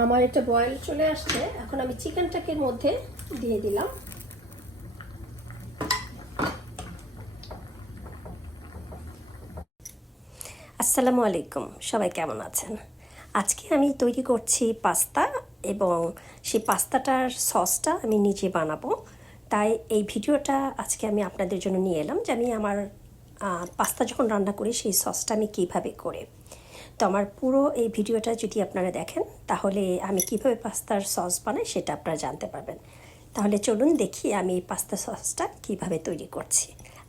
আমার এটা বয়েল চলে আসছে। এখন আমি চিকেনটাকে এর মধ্যে দিয়ে দিলাম। আসসালামু আলাইকুম, সবাই কেমন আছেন? আজকে আমি তৈরি করছি পাস্তা, এবং সেই পাস্তাটার সসটা আমি নিজে বানাবো। তাই এই ভিডিওটা আজকে আমি আপনাদের জন্য নিয়ে এলাম যে আমি আমার পাস্তা যখন রান্না করি সেই সসটা আমি কীভাবে করে। তো আমার পুরো এই ভিডিওটা যদি আপনারা দেখেন তাহলে আমি কিভাবে পাস্তার সস বানাই সেটা আপনারা জানতে পারবেন। তাহলে চলুন দেখি আমি এই পাস্তা সসটা কিভাবে তৈরি করছি।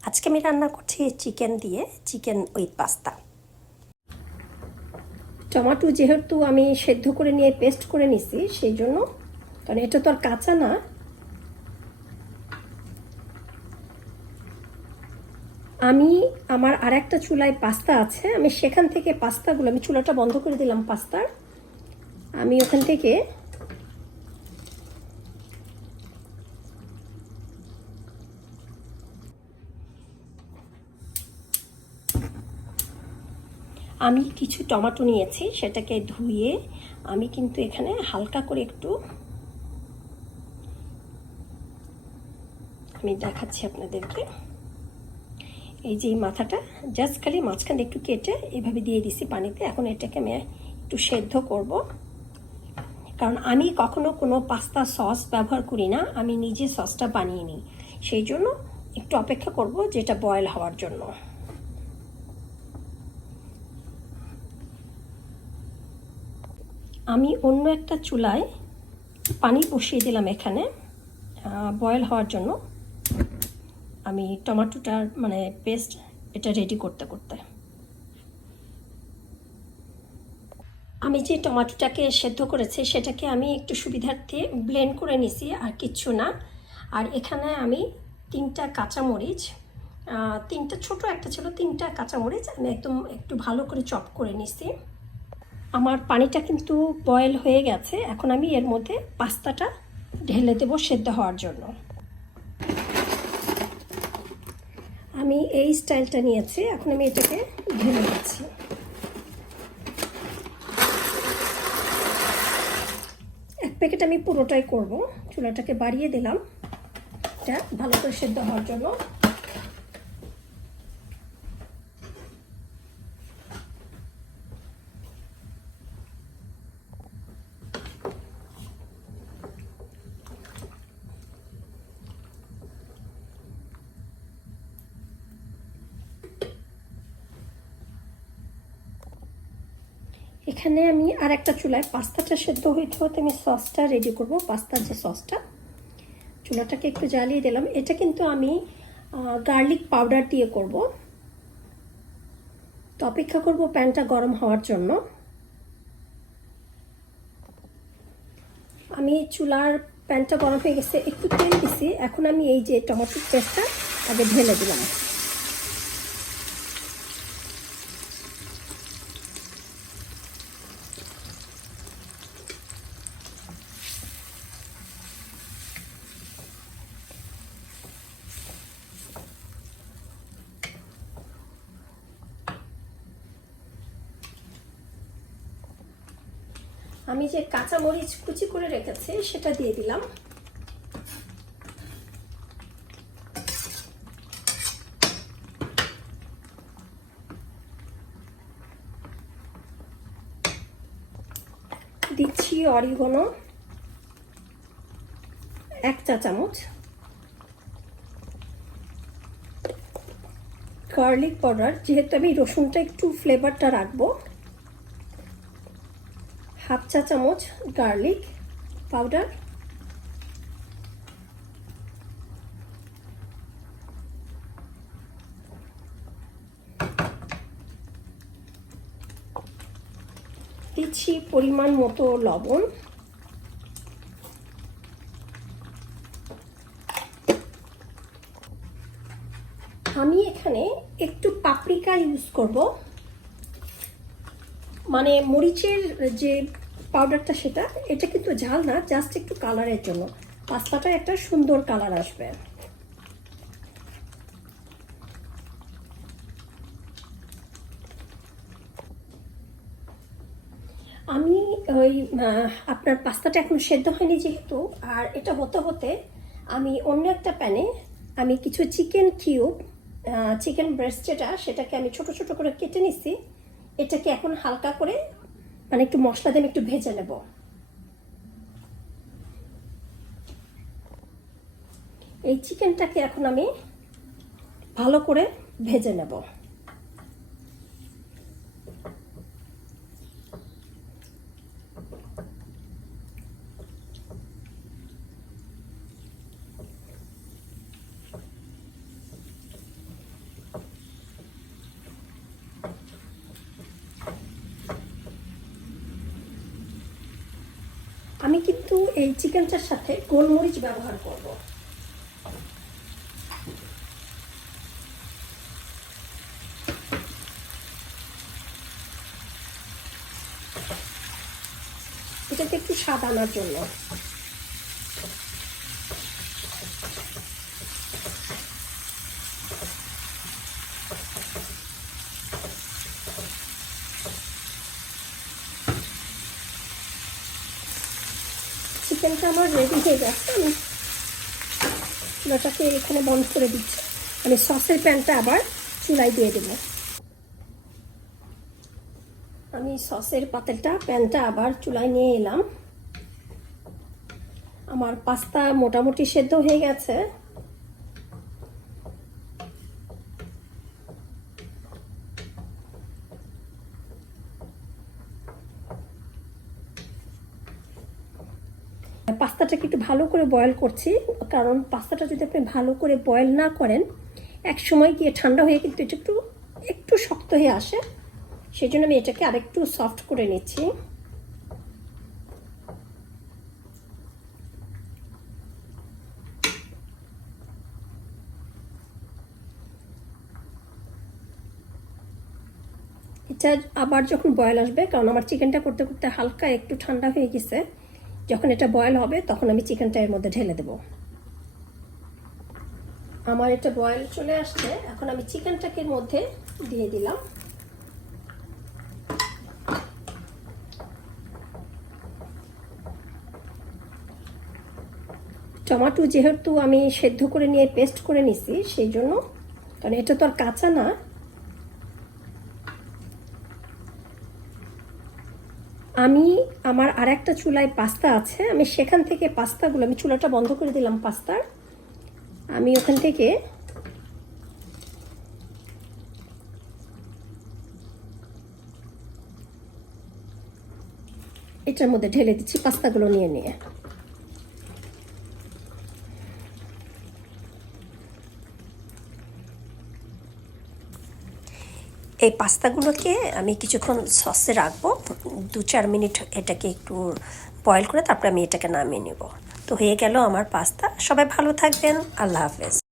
আজকে আমি রান্না করছি চিকেন দিয়ে, চিকেন উইথ পাস্তা। টমেটো যেহেতু আমি সেদ্ধ করে নিয়ে পেস্ট করে নিছি, সেই জন্য, কারণ এটা তো আর কাঁচা না, আমি আমার আর একটা চুলায় পাস্তা আছে, আমি সেখান থেকে পাস্তাগুলো, আমি চুলাটা বন্ধ করে দিলাম পাস্তার, আমি ওখান থেকে আমি কিছু টমেটো নিয়েছি, সেটাকে ধুয়ে আমি কিন্তু এখানে হালকা করে একটু, আমি দেখাচ্ছি আপনাদেরকে, এই যে মাথাটা জাস্ট খালি মাঝখানে একটু কেটে এভাবে দিয়ে দিছি পানিতে। এখন এটাকে আমি একটু সেদ্ধ করব, কারণ আমি কখনো কোনো পাস্তা সস ব্যবহার করি না, আমি নিজে সসটা বানিয়ে নিই, সেই জন্য একটু অপেক্ষা করব যেটা বয়েল হওয়ার জন্য। আমি অন্য একটা চুলায় পানি বসিয়ে দিলাম এখানে বয়েল হওয়ার জন্য, আমি টমেটোটার পেস্ট এটা রেডি করতে করতে আমি যে টমেটোটাকে সেদ্ধ করেছি সেটাকে আমি একটু সুবিধার্থে ব্লেন্ড করে নিছি, আর কিচ্ছু না। আর এখানে আমি 3টা কাঁচামরিচ, 3টা ছোট একটা ছিল, 3টা কাঁচামরিচ আমি একদম একটু ভালো করে চপ করে নিছি। আমার পানিটা কিন্তু বয়েল হয়ে গেছে, এখন আমি এর মধ্যে পাস্তাটা ঢেলে দেবো সেদ্ধ হওয়ার জন্য। আমি এই স্টাইলটা নিয়েছি, এখন আমি এটাকে ঢেলে দিচ্ছি। এক প্যাকেট আমি পুরোটাই করব, চুলাটাকে বাড়িয়ে দিলাম এটা ভালো করে সেদ্ধ হওয়ার জন্য। এখানে আমি আর একটা চুলায় পাস্তাটা সেদ্ধ হইতে হতে আমি সসটা রেডি করব, পাস্তার যে সসটা। চুলাটাকে একটু জ্বালিয়ে দিলাম, এটা কিন্তু আমি গার্লিক পাউডার দিয়ে করব, তো অপেক্ষা করব প্যানটা গরম হওয়ার জন্য। আমি চুলার প্যানটা গরম হয়ে গেছে, একটু তেল দিছি, এখন আমি এই যে টমেটোর পেস্টটা আগে ঢেলে দিলাম। আমি যে কাঁচা মরিচ কুচি করে রেখেছি সেটা দিয়ে দিলাম। দিচ্ছি অরিগানো 1 চা চামচ, গার্লিক পাউডার, যেহেতু আমি রসুনটা একটু ফ্লেভারটা রাখবো, 1/2 চা চামচ গার্লিক পাউডার, দিচ্ছি পরিমাণ মতো লবণ, আমি এখানে একটু পাপরিকা ইউজ করব, মরিচের যে পাউডারটা সেটা, এটা কিন্তু ঝাল না, জাস্ট একটু কালারের জন্য, পাস্তাটা একটা সুন্দর কালার আসবে। আমি ওই আপনার পাস্তাটা এখন সেদ্ধ হয়নি যেহেতু, আর এটা হতে হতে আমি অন্য একটা প্যানে আমি কিছু চিকেন কিউব, চিকেন ব্রেস্ট যেটা, সেটাকে আমি ছোট ছোট করে কেটে নিছি। এটাকে এখন হালকা করে মানে একটু মশলা দিয়ে একটু ভেজে নেব। এই চিকেনটাকে এখন আমি ভালো করে ভেজে নেব। আমি কিন্তু এই চিকেনটার সাথে গোলমরিচ ব্যবহার করব। এটাতে একটু স্বাদ আনার জন্য। চিকেনটা আমার রেডি হয়ে গেছে। আমি চুলাটাকে এখানে বন্ধ করে দিচ্ছি। আমি সসের প্যানটা আবার চুলায় দিয়ে দেব। আমি সসের প্যানটা আবার চুলায় নিয়ে এলাম। আমার পাস্তা মোটামুটি সেদ্ধ হয়ে গেছে। পাস্তাটাকে একটু ভালো করে বয়েল করছি, কারণ পাস্তাটা যদি আপনি ভালো করে বয়েল না করেন এক সময় গিয়ে ঠান্ডা হয়ে কিন্তু এটা একটু একটু শক্ত হয়ে আসে। সেই জন্য আমি এটাকে আরেকটু সফট করে নিচ্ছি। এটা আবার যখন বয়েল আসবে, কারণ আমার চিকেনটা করতে করতে হালকা একটু ঠান্ডা হয়ে গেছে, যখন এটা বয়েল হবে তখন আমি চিকেনটা এর মধ্যে ঢেলে দেব। আমার এটা বয়েল চলে আসছে, এখন আমি চিকেনটাকে এর মধ্যে দিয়ে দিলাম। টমেটো যেহেতু আমি সেদ্ধ করে নিয়ে পেস্ট করে নিছি, সেই জন্য, কারণ এটা তো আর কাঁচা না। আমার আর একটা চুলায় পাস্তা আছে, আমি সেখান থেকে পাস্তাগুলো, আমি চুলাটা বন্ধ করে দিলাম পাস্তার, আমি ওখান থেকে এটার মধ্যে ঢেলে দিচ্ছি পাস্তাগুলো নিয়ে নিয়ে। এই পাস্তাগুলোকে আমি কিছুক্ষণ সসে রাখবো, 2-4 মিনিট এটাকে একটু বয়েল করে তারপরে আমি এটাকে নামিয়ে নেব। তো হয়ে গেল আমার পাস্তা। সবাই ভালো থাকবেন। আল্লাহ হাফেজ।